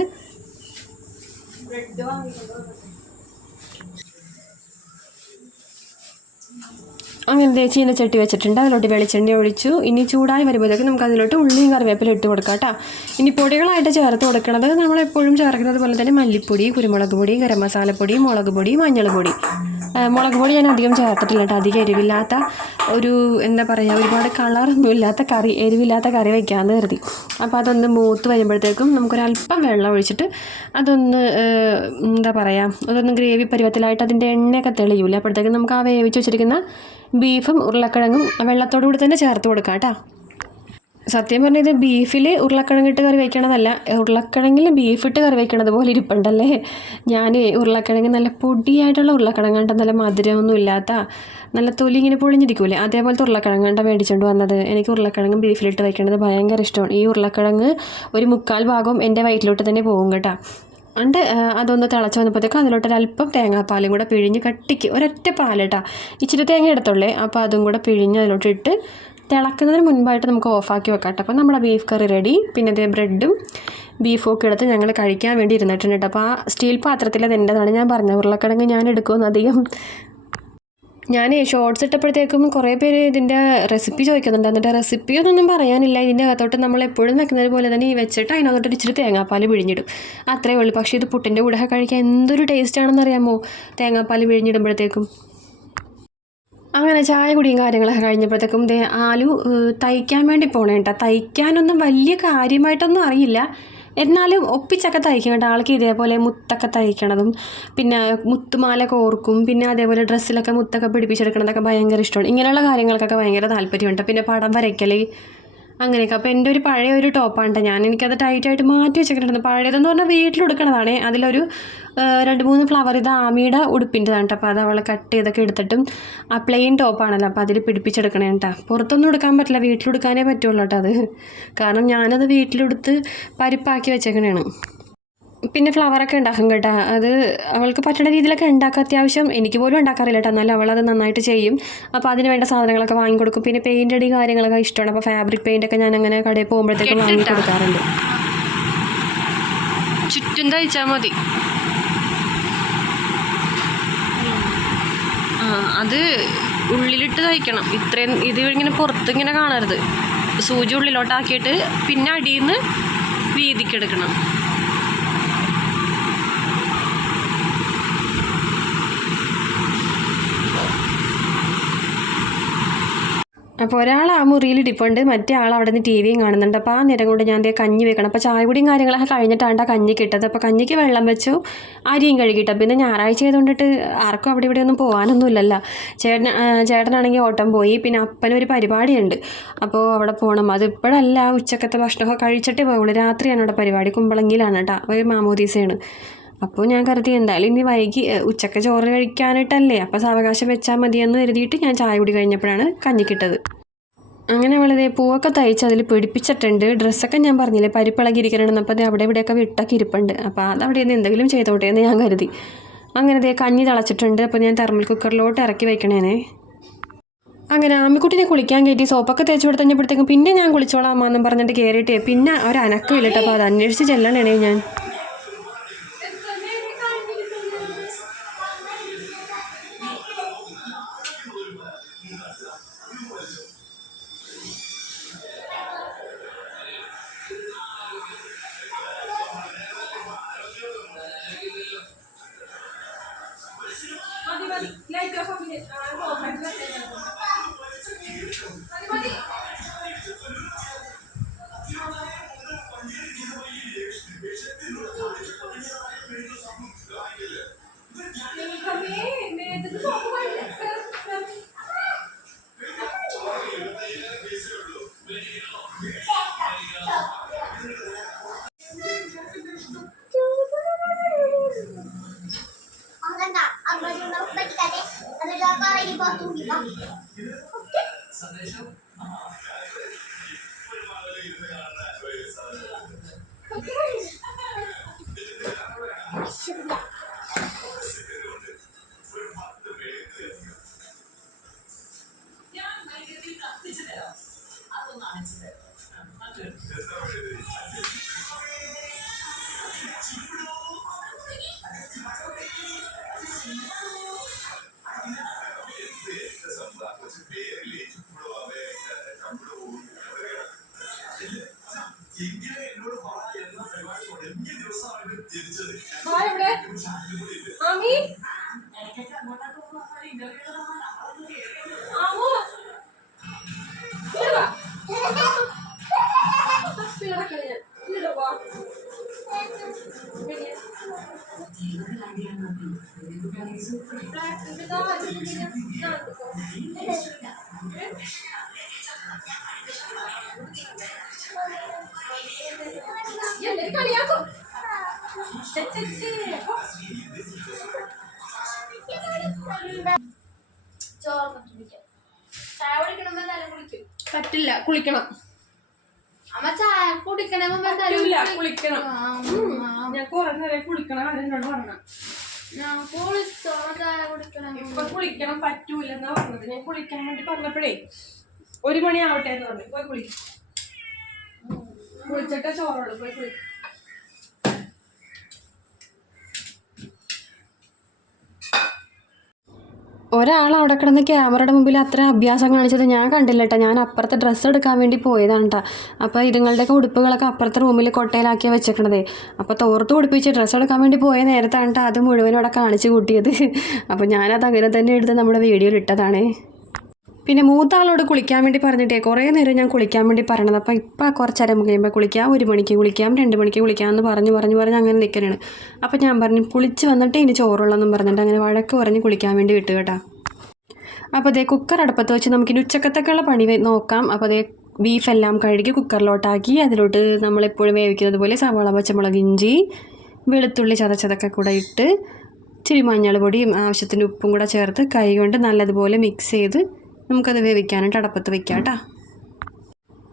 അങ്ങനെ ചീനച്ചട്ടി വെച്ചിട്ടുണ്ട്. അതിലോട്ട് വെളിച്ചെണ്ണ ഒഴിച്ചു. ഇനി ചൂടായി വരുമ്പോഴത്തേക്ക് നമുക്ക് അതിലോട്ട് ഉള്ളിയും കറിവേപ്പിലും ഇട്ട് കൊടുക്കാം കേട്ടോ. ഇനി പൊടികളായിട്ട് ചേർത്ത് കൊടുക്കണത് നമ്മളെപ്പോഴും ചേർക്കുന്നത് പോലെ തന്നെ മല്ലിപ്പൊടി, കുരുമുളക് പൊടി, ഗരം മസാലപ്പൊടി, മുളക് പൊടി, മഞ്ഞൾ പൊടി. മുളക് പൊടി ഞാൻ അധികം ചേർത്തിട്ടില്ല കേട്ടോ. അധികം എരിവില്ലാത്ത ഒരു എന്താ പറയുക, ഒരുപാട് കളറൊന്നും ഇല്ലാത്ത കറി, എരിവില്ലാത്ത കറി വയ്ക്കാമെന്ന് കരുതി. അപ്പോൾ അതൊന്ന് മൂത്ത് വരുമ്പോഴത്തേക്കും നമുക്കൊരല്പം വെള്ളം ഒഴിച്ചിട്ട് അതൊന്ന് എന്താ പറയുക, അതൊന്ന് ഗ്രേവി പരുവത്തിലായിട്ട് അതിൻ്റെ എണ്ണയൊക്കെ തെളിയൂല. അപ്പോഴത്തേക്കും നമുക്ക് ആ വേവിച്ച് വെച്ചിരിക്കുന്ന ബീഫും ഉരുളക്കിഴങ്ങും വെള്ളത്തോടു കൂടി തന്നെ ചേർത്ത് കൊടുക്കാം കേട്ടോ. സത്യം പറഞ്ഞാൽ ഇത് ബീഫിൽ ഉരുളക്കിഴങ്ങിട്ട് കറി വയ്ക്കണതല്ല, ഉരുളക്കിഴങ്ങിൽ ബീഫിട്ട് കറി വയ്ക്കണത് പോലെ ഇരിപ്പുണ്ടല്ലേ. ഞാൻ ഉരുളക്കിഴങ്ങ് നല്ല പൊടിയായിട്ടുള്ള ഉരുളക്കിഴങ്ങണ്ട, നല്ല മധുരമൊന്നും ഇല്ലാത്ത, നല്ല തൊലി ഇങ്ങനെ പൊളിഞ്ഞിരിക്കൂലേ, അതേപോലത്തെ ഉരുളക്കിഴങ്ങണ്ട മേടിച്ചുകൊണ്ട് വന്നത്. എനിക്ക് ഉരുളക്കിഴങ്ങ് ബീഫിലിട്ട് വയ്ക്കണത് ഭയങ്കര ഇഷ്ടമാണ്. ഈ ഉരുളക്കിഴങ്ങ് ഒരു 3/4 ഭാഗവും എൻ്റെ വയറ്റിലോട്ട് തന്നെ പോകും കേട്ടോ. എന്നിട്ട് അതൊന്ന് തിളച്ച് വന്നപ്പോഴത്തേക്കും അതിലോട്ടൊരല്പം തേങ്ങാപ്പാലും കൂടെ പിഴിഞ്ഞ് കട്ടിക്ക് ഒരൊറ്റ പാൽ കേട്ടോ, ഇച്ചിരി തേങ്ങ എടുത്തോളേ. അപ്പോൾ അതും കൂടെ പിഴിഞ്ഞ് അതിലോട്ടിട്ട് തിളക്കുന്നതിന് മുൻപായിട്ട് നമുക്ക് ഓഫാക്കി വെക്കാം കേട്ടോ. അപ്പോൾ നമ്മുടെ ബീഫ് കറി റെഡി. പിന്നെ അതേ ബ്രെഡും ബീഫും ഒക്കെ എടുത്ത് ഞങ്ങൾ കഴിക്കാൻ വേണ്ടി ഇരുന്നിട്ടുണ്ട് കേട്ടോ. അപ്പോൾ ആ സ്റ്റീൽ പാത്രത്തിൽ അത് എൻ്റെതാണ്. ഞാൻ പറഞ്ഞത് ഉരുളക്കിഴങ്ങ് ഞാൻ എടുക്കുമെന്ന് അധികം. ഞാൻ ഷോർട്സ് ഇട്ടപ്പോഴത്തേക്കും കുറേ പേര് ഇതിൻ്റെ റെസിപ്പി ചോദിക്കുന്നുണ്ട്. എന്നിട്ട് റെസിപ്പിയൊന്നും പറയാനില്ല. ഇതിൻ്റെ അകത്തോട്ട് നമ്മൾ എപ്പോഴും വെക്കുന്നത് പോലെ തന്നെ ഈ വെച്ചിട്ട് അതിനകത്തോട്ട് ഇച്ചിരി തേങ്ങാപ്പാൽ പിഴിഞ്ഞിടും, അത്രയേ ഉള്ളൂ. പക്ഷേ ഇത് പുട്ടിൻ്റെ കൂടെ കഴിക്കാൻ എന്തൊരു ടേസ്റ്റാണെന്ന് അറിയാമോ, തേങ്ങാപ്പാൽ പിഴിഞ്ഞിടുമ്പോഴത്തേക്കും. അങ്ങനെ ചായ കുടിയും കാര്യങ്ങളൊക്കെ കഴിഞ്ഞപ്പോഴത്തേക്കും ആലു തയ്ക്കാൻ വേണ്ടി പോകണേ കേട്ടോ. തയ്ക്കാനൊന്നും വലിയ കാര്യമായിട്ടൊന്നും അറിയില്ല, എന്നാലും ഒപ്പിച്ചൊക്കെ തയ്ക്കും കേട്ടോ. ആൾക്ക് ഇതേപോലെ മുത്തൊക്കെ തയ്ക്കണതും പിന്നെ മുത്തുമാല കോർക്കും, പിന്നെ അതേപോലെ ഡ്രസ്സിലൊക്കെ മുത്തൊക്കെ പിടിപ്പിച്ചെടുക്കണതൊക്കെ ഭയങ്കര ഇഷ്ടമാണ്. ഇങ്ങനെയുള്ള കാര്യങ്ങൾക്കൊക്കെ ഭയങ്കര താല്പര്യമുണ്ട്. പിന്നെ പടം വരയ്ക്കൽ അങ്ങനെയൊക്കെ. അപ്പോൾ എൻ്റെ ഒരു പഴയ ഒരു ടോപ്പാണ് കേട്ടോ. എനിക്കത് ടൈറ്റായിട്ട് മാറ്റി വെച്ചിട്ടുണ്ടായിരുന്നു. പഴയതെന്ന് പറഞ്ഞാൽ വീട്ടിലെടുക്കണതാണേ. അതിലൊരു 2-3 ഫ്ലവർ ഇത് ആമിയുടെ ഉടുപ്പിൻ്റെതാണ് കേട്ടോ. അപ്പോൾ അത് അവൾ കട്ട് ചെയ്തൊക്കെ എടുത്തിട്ടും ആ പ്ലെയിൻ ടോപ്പാണല്ലോ, അപ്പോൾ അതിൽ പിടിപ്പിച്ചെടുക്കണേ കേട്ടോ. പുറത്തൊന്നും എടുക്കാൻ പറ്റില്ല, വീട്ടിലെടുക്കാനേ പറ്റുള്ളൂ കേട്ടോ അത്. കാരണം ഞാനത് വീട്ടിലെടുത്ത് പരിപ്പാക്കി വെച്ചേക്കണേണ്. പിന്നെ ഫ്ലവറൊക്കെ ഉണ്ടാക്കും കേട്ടോ. അത് അവൾക്ക് പറ്റുന്ന രീതിയിലൊക്കെ ഉണ്ടാക്കുക. അത്യാവശ്യം എനിക്ക് പോലും ഉണ്ടാക്കാറില്ല കേട്ടോ, എന്നാലും അവളത് നന്നായിട്ട് ചെയ്യും. അപ്പോൾ അതിന് വേണ്ട സാധനങ്ങളൊക്കെ വാങ്ങിക്കൊടുക്കും. പിന്നെ പെയിൻ്റ് അടി കാര്യങ്ങളൊക്കെ ഇഷ്ടമാണ്. അപ്പോൾ ഫാബ്രിക് പെയിൻ്റൊക്കെ ഞാൻ അങ്ങനെ കടയിൽ പോകുമ്പോഴത്തേക്കും വാങ്ങി കൊടുക്കാറുണ്ട്. ചുറ്റും തയ്ച്ചാൽ മതി. അത് ഉള്ളിലിട്ട് തയ്ക്കണം. ഇത്രയും ഇത് ഇങ്ങനെ പുറത്ത് ഇങ്ങനെ കാണരുത്. സൂചി ഉള്ളിലോട്ടാക്കിയിട്ട് പിന്നെ അടിയിൽ നിന്ന് വീതിക്കെടുക്കണം. അപ്പോൾ ഒരാൾ ആ മുറിയിൽ ഇരിപ്പുണ്ട്, മറ്റേ ആൾ അവിടെ നിന്ന് ടി വിയും കാണുന്നുണ്ട്. അപ്പോൾ ആ നേരം കൊണ്ട് ഞാൻ കഞ്ഞി വെക്കണം. അപ്പോൾ ചായ കുടിയും കാര്യങ്ങളൊക്കെ കഴിഞ്ഞിട്ടാണ് കഞ്ഞി കിട്ടത്. അപ്പോൾ കഞ്ഞിക്ക് വെള്ളം വെച്ചു, അരിയും കഴുകിയിട്ട്. പിന്നെ ഞായറാഴ്ച ചെയ്തുകൊണ്ടിട്ട് ആർക്കും അവിടെ ഇവിടെ ഒന്നും പോകാനൊന്നും ഇല്ലല്ലോ. ചേട്ടനാണെങ്കിൽ ഓട്ടം പോയി. പിന്നെ അപ്പനൊരു പരിപാടിയുണ്ട്, അപ്പോൾ അവിടെ പോകണം. അത് ഇപ്പോഴല്ല, ഉച്ചക്കത്തെ ഭക്ഷണമൊക്കെ കഴിച്ചിട്ടേ പോകുള്ളൂ. രാത്രിയാണ് അവിടെ പരിപാടി, കുമ്പളങ്ങിയിലാണ് കേട്ടോ. ഒരു മാമോദീസയാണ്. അപ്പോൾ ഞാൻ കരുതി എന്തായാലും ഇനി വൈകി ഉച്ചക്ക് ചോറ് കഴിക്കാനായിട്ടല്ലേ, അപ്പോൾ സാവകാശം വെച്ചാൽ മതിയെന്ന് കരുതിയിട്ട് ഞാൻ ചായ കുടി കഴിഞ്ഞപ്പോഴാണ് കഞ്ഞിക്കിട്ടത്. അങ്ങനെ വളരെ പൂവൊക്കെ തയ്ച്ച് അതിൽ പിടിപ്പിച്ചിട്ടുണ്ട്. ഡ്രസ്സൊക്കെ ഞാൻ പറഞ്ഞില്ലേ പരിപ്പിളകിയിരിക്കണമെന്ന്. അപ്പോൾ അത് അവിടെ ഇവിടെയൊക്കെ വിട്ടൊക്കെ ഇരിപ്പുണ്ട്. അപ്പോൾ അത് അവിടെ നിന്ന് എന്തെങ്കിലും ചെയ്തോട്ടെ എന്ന് ഞാൻ കരുതി. അങ്ങനെ കഞ്ഞി തിളച്ചിട്ടുണ്ട്. അപ്പോൾ ഞാൻ തെർമൽ കുക്കറിലോട്ട് ഇറക്കി വയ്ക്കണേനെ. അങ്ങനെ ആമിക്കുട്ടിനെ കുളിക്കാൻ കയറ്റി സോപ്പൊക്കെ തേച്ച് കൊടുത്തപ്പോഴത്തേക്കും പിന്നെ ഞാൻ കുളിച്ചോളാം അമ്മ എന്നും പറഞ്ഞിട്ട് കയറിയിട്ടേ പിന്നെ ഒരനക്കം ഇല്ലട്ടോ. അപ്പോൾ അത് അന്വേഷിച്ച് ചെല്ലണേ ഞാൻ. പറ്റില്ല, കുളിക്കണം. അമ്മ ചായ കുടിക്കണം. കുളിക്കണം. ഞാൻ കുറെ നേരം കുളിക്കണം. എന്നോട് പറഞ്ഞു ഞാൻ കുളിച്ചോ, ചായ കുടിക്കണം. ഇപ്പൊ കുളിക്കണം പറ്റൂലെന്നാ പറഞ്ഞത്. ഞാൻ കുളിക്കാൻ വേണ്ടി പറഞ്ഞപ്പോഴേ 1 മണി ആവട്ടെ എന്ന് പറഞ്ഞു. പോയി കുളിക്കും. കുളിച്ചിട്ട് ചോറുള്ളു. പോയി കുളിക്കും. ഒരാൾ അവിടെ കിടന്ന് ക്യാമറയുടെ മുമ്പിൽ അത്ര അഭ്യാസം കാണിച്ചത് ഞാൻ കണ്ടില്ല കേട്ടോ. ഞാൻ അപ്പുറത്തെ ഡ്രസ്സ് എടുക്കാൻ വേണ്ടി പോയതാണ് കേട്ടോ. അപ്പോൾ ഇതുങ്ങളുടെയൊക്കെ ഉടുപ്പുകളൊക്കെ അപ്പുറത്തെ റൂമിൽ കൊട്ടയിലാക്കിയാണ് വെച്ചേക്കണതേ. അപ്പോൾ തോർത്ത് ഉടുപ്പിച്ച് ഡ്രസ്സ് എടുക്കാൻ വേണ്ടി പോയ നേരത്താണ് കേട്ടോ അത് മുഴുവനും അവിടെ കാണിച്ച് കൂട്ടിയത്. അപ്പോൾ ഞാനത് അങ്ങനെ തന്നെ എടുത്ത് നമ്മുടെ വീഡിയോയിൽ ഇട്ടതാണേ. പിന്നെ മൂത്ത ആളോട് കുളിക്കാൻ വേണ്ടി പറഞ്ഞിട്ടേ കുറേ നേരം ഞാൻ കുളിക്കാൻ വേണ്ടി പറയണത്. അപ്പോൾ ഇപ്പം കുറച്ച് നേരം കഴിയുമ്പോൾ കുളിക്കാം, 1 മണിക്ക് കുളിക്കാം, 2 മണിക്ക് കുളിക്കാം എന്ന് പറഞ്ഞ് അങ്ങനെ നിൽക്കണാണ്. അപ്പോൾ ഞാൻ പറഞ്ഞു കുളിച്ച് വന്നിട്ട് ഇനി ചോറുള്ളെന്നും പറഞ്ഞിട്ട് അങ്ങനെ വഴക്ക് പറഞ്ഞ് കുളിക്കാൻ വേണ്ടി വിട്ടു കേട്ടോ. അപ്പോൾ അതേ കുക്കർ അടുപ്പത്ത് വെച്ച് നമുക്കിനി ഉച്ചക്കത്തേക്കുള്ള പണി നോക്കാം. അപ്പോൾ അതേ ബീഫെല്ലാം കഴുകി കുക്കറിലോട്ടാക്കി അതിലോട്ട് നമ്മളെപ്പോഴും വേവിക്കുന്നത് പോലെ സവാള, പച്ചമുളക്, ഇഞ്ചി, വെളുത്തുള്ളി ചതച്ചതൊക്കെ കൂടെ ഇട്ട് ഇച്ചിരി മഞ്ഞൾ പൊടിയും ആവശ്യത്തിന് ഉപ്പും കൂടെ ചേർത്ത് കൈ കൊണ്ട് നല്ലതുപോലെ മിക്സ് ചെയ്ത് നമുക്കത് വേവിക്കാനായിട്ട് അടുപ്പത്ത് വെക്കാം കേട്ടോ.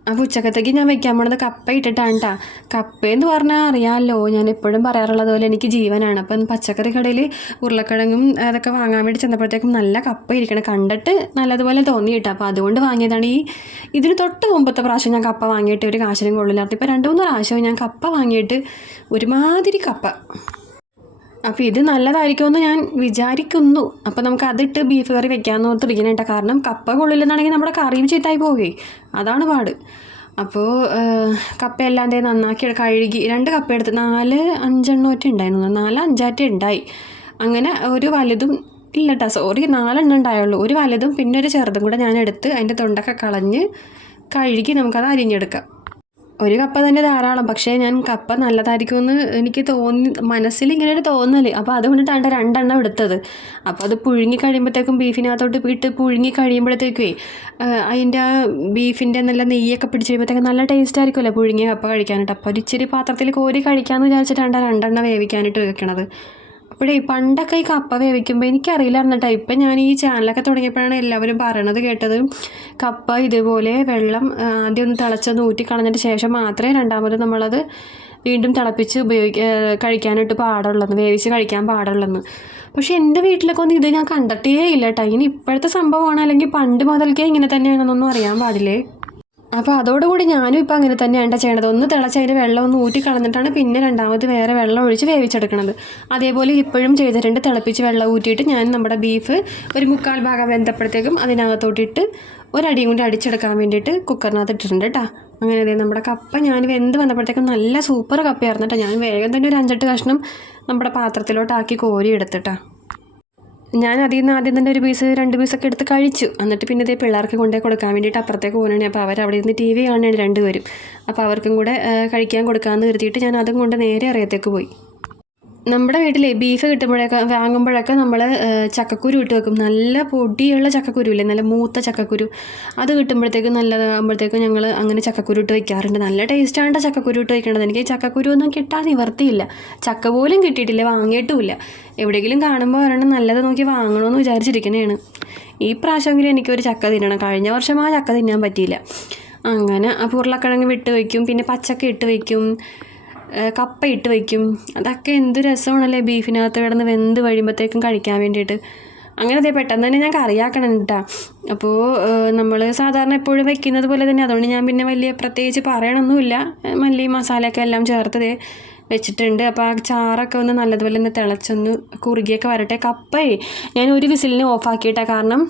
അപ്പോൾ ഉച്ചക്കത്തേക്ക് ഞാൻ വെക്കാൻ പോണത് കപ്പ ഇട്ടിട്ടാണ് കേട്ടോ. കപ്പയെന്ന് പറഞ്ഞാൽ അറിയാമല്ലോ, ഞാൻ എപ്പോഴും പറയാറുള്ളത് പോലെ എനിക്ക് ജീവനാണ്. അപ്പം പച്ചക്കറി കടയിൽ ഉരുളക്കിഴങ്ങും അതൊക്കെ വാങ്ങാൻ വേണ്ടി ചെന്നപ്പോഴത്തേക്കും നല്ല കപ്പ ഇരിക്കണം കണ്ടിട്ട് നല്ലതുപോലെ തോന്നി കേട്ടോ. അപ്പോൾ അതുകൊണ്ട് വാങ്ങിയതാണ്. ഇതിന് തൊട്ട് മുമ്പത്തെ പ്രാവശ്യം ഞാൻ കപ്പ വാങ്ങിയിട്ട് ഒരു കാശിനും കൊള്ളില്ലാത്ത ഇപ്പോൾ 2-3 പ്രാവശ്യം ഞാൻ കപ്പ വാങ്ങിയിട്ട് ഒരുമാതിരി കപ്പ. അപ്പോൾ ഇത് നല്ലതായിരിക്കുമെന്ന് ഞാൻ വിചാരിക്കുന്നു. അപ്പോൾ നമുക്ക് അതിട്ട് ബീഫ് കറി വെക്കാമെന്ന് ഓർത്തിരിക്കണം കേട്ടോ. കാരണം കപ്പ കൊള്ളില്ലെന്നാണെങ്കിൽ നമ്മുടെ കറിയും ചീത്തായി പോവുകയെ, അതാണ് പാട്. അപ്പോൾ കപ്പയെല്ലാം നന്നാക്കി കഴുകി 2 കപ്പ എടുത്ത് 4-5 ഒറ്റ ഉണ്ടായിരുന്നു. 4-5 ഉണ്ടായി. അങ്ങനെ ഒരു വലുതും ഇല്ല കേട്ടോ, സോറി 4 ഉണ്ടായുള്ളൂ. ഒരു വലുതും പിന്നെ ഒരു ചെറുതും കൂടെ ഞാൻ എടുത്ത് അതിൻ്റെ തൊണ്ടൊക്കെ കളഞ്ഞ് കഴുകി നമുക്കത് അരിഞ്ഞെടുക്കാം. 1 കപ്പ തന്നെ ധാരാളം. പക്ഷേ ഞാൻ കപ്പ നല്ലതായിരിക്കുമെന്ന് എനിക്ക് മനസ്സിൽ ഇങ്ങനെ ഒരു തോന്നൽ. അപ്പോൾ അതുകൊണ്ടിട്ടാണ് 2 എണ്ണം എടുത്തത്. അപ്പോൾ അത് പുഴുങ്ങി കഴിയുമ്പോഴത്തേക്കും ബീഫിനകത്തോട്ട് ഇട്ട് പുഴുങ്ങി കഴിയുമ്പോഴത്തേക്കേ അതിൻ്റെ ആ ബീഫിൻ്റെ നല്ല നെയ്യൊക്കെ പിടിച്ച് കഴിയുമ്പോഴത്തേക്കും നല്ല ടേസ്റ്റ് ആയിരിക്കുമല്ലോ പുഴുങ്ങിയ കപ്പ കഴിക്കാനായിട്ട്. അപ്പോൾ ഒരു ഇച്ചിരി പാത്രത്തിൽ കോരി കഴിക്കാമെന്ന് വിചാരിച്ചിട്ടാണ് 2 എണ്ണം വേവിക്കാനായിട്ട് വെക്കണത്. അപ്പോഴേ പണ്ടൊക്കെ ഈ കപ്പ വേവിക്കുമ്പോൾ എനിക്കറിയില്ലായിരുന്നു കേട്ടോ. ഇപ്പം ഞാൻ ഈ ചാനലൊക്കെ തുടങ്ങിയപ്പോഴാണ് എല്ലാവരും പറയണത് കേട്ടത്. കപ്പ ഇതുപോലെ വെള്ളം ആദ്യം ഒന്ന് തിളച്ചൊന്ന് ഊറ്റിക്കളഞ്ഞതിന് ശേഷം മാത്രമേ രണ്ടാമത് നമ്മളത് വീണ്ടും തിളപ്പിച്ച് കഴിക്കാനായിട്ട് പാടുള്ളൂ, വേവിച്ച് കഴിക്കാൻ പാടുള്ളൂ. പക്ഷേ എൻ്റെ വീട്ടിലൊക്കെ ഒന്നും ഇത് ഞാൻ കണ്ടിട്ടേ ഇല്ല കേട്ടോ. ഇനി ഇപ്പോഴത്തെ സംഭവമാണ് അല്ലെങ്കിൽ പണ്ട് മുതൽക്കേ ഇങ്ങനെ തന്നെയാണെന്നൊന്നും അറിയാൻ പാടില്ലേ. അപ്പോൾ അതോടുകൂടി ഞാനും ഇപ്പോൾ അങ്ങനെ തന്നെയാണ് ചെയ്യണത്. ഒന്ന് തിളച്ച് അതിൻ്റെ വെള്ളം ഒന്ന് ഊറ്റിക്കളഞ്ഞിട്ടാണ് പിന്നെ രണ്ടാമത് വേറെ വെള്ളം ഒഴിച്ച് വേവിച്ചെടുക്കണത്. അതേപോലെ ഇപ്പോഴും ചെയ്തിട്ടുണ്ട്. തിളപ്പിച്ച് വെള്ളം ഊറ്റിയിട്ട് ഞാൻ നമ്മുടെ ബീഫ് ഒരു 3/4 ഭാഗം വെന്തപ്പോഴത്തേക്കും അതിനകത്തോട്ടിട്ട് ഒരടിയും കൊണ്ട് അടിച്ചെടുക്കാൻ വേണ്ടിയിട്ട് കുക്കറിനകത്ത് ഇട്ടിട്ടുണ്ട് കേട്ടോ. അങ്ങനെ നമ്മുടെ കപ്പ ഞാൻ വെന്ത് വന്നപ്പോഴത്തേക്കും നല്ല സൂപ്പർ കപ്പയായിരുന്നു കേട്ടോ. ഞാൻ വേഗം തന്നെ ഒരു 5-8 കഷ്ണം നമ്മുടെ പാത്രത്തിലോട്ടാക്കി കോരി എടുത്തിട്ടാ. ഞാൻ അതിൽ നിന്ന് ആദ്യം തന്നെ 1 പീസ് 2 പീസൊക്കെ എടുത്ത് കഴിച്ചു. എന്നിട്ട് പിന്നെ ഇതേ പിള്ളേർക്ക് കൊണ്ടേ കൊടുക്കാൻ വേണ്ടിയിട്ട് അപ്പുറത്തേക്ക് പോകുകയാണ്. അപ്പോൾ അവരവിടെ ഇരുന്ന് TV കാണുകയാണ് 2 പേരും. അപ്പോൾ അവർക്കും കൂടെ കഴിക്കാൻ കൊടുക്കാമെന്ന് കരുതിയിട്ട് ഞാൻ അതും കൊണ്ട് നേരെ അറിയത്തേക്ക് പോയി. നമ്മുടെ വീട്ടിലെ ബീഫ് കിട്ടുമ്പോഴൊക്കെ വാങ്ങുമ്പോഴൊക്കെ നമ്മൾ ചക്കക്കുരു ഇട്ട് വെക്കും. നല്ല പൊടിയുള്ള ചക്കക്കുരു ഇല്ലേ, നല്ല മൂത്ത ചക്കക്കുരു. അത് കിട്ടുമ്പോഴത്തേക്കും നല്ലതാകുമ്പോഴത്തേക്കും ഞങ്ങൾ അങ്ങനെ ചക്കക്കുരു ഇട്ട് വയ്ക്കാറുണ്ട്. നല്ല ടേസ്റ്റാണ് ചക്കക്കുരു ഇട്ട് വയ്ക്കേണ്ടത്. എനിക്ക് ചക്കക്കുരു ഒന്നും കിട്ടാൻ നിവർത്തിയില്ല. ചക്ക പോലും കിട്ടിയിട്ടില്ല, വാങ്ങിയിട്ടുമില്ല. എവിടെയെങ്കിലും കാണുമ്പോൾ ഒരെണ്ണം നല്ലത് നോക്കി വാങ്ങണമെന്ന് വിചാരിച്ചിരിക്കണേണ്. ഈ പ്രാവശ്യമെങ്കിലും എനിക്കൊരു ചക്ക തിന്നണം. കഴിഞ്ഞ വർഷം ആ ചക്ക തിന്നാൻ പറ്റിയില്ല. അങ്ങനെ ഉരുളക്കിഴങ്ങ് വിട്ട് വയ്ക്കും, പിന്നെ പച്ചക്ക ഇട്ട് വയ്ക്കും, കപ്പ ഇട്ട് വയ്ക്കും. അതൊക്കെ എന്ത് രസമാണല്ലേ ബീഫിനകത്ത് കിടന്ന് വെന്ത് കഴിയുമ്പോഴത്തേക്കും കഴിക്കാൻ വേണ്ടിയിട്ട്. അങ്ങനെ പെട്ടെന്ന് തന്നെ ഞാൻ കറിയാക്കണം കേട്ടോ. അപ്പോൾ നമ്മൾ സാധാരണ എപ്പോഴും വെക്കുന്നത് പോലെ തന്നെ, അതുകൊണ്ട് ഞാൻ പിന്നെ വലിയ പ്രത്യേകിച്ച് പറയണമൊന്നുമില്ല. മല്ലി മസാലയൊക്കെ എല്ലാം ചേർത്ത് വെച്ചിട്ടുണ്ട്. അപ്പോൾ ആ ചാറൊക്കെ ഒന്ന് നല്ലതുപോലെ ഒന്ന് തിളച്ചൊന്ന് കുറുകിയൊക്കെ വരട്ടെ. കപ്പയെ ഞാൻ ഒരു വിസിലിന് ഓഫാക്കിയിട്ടാണ്. കാരണം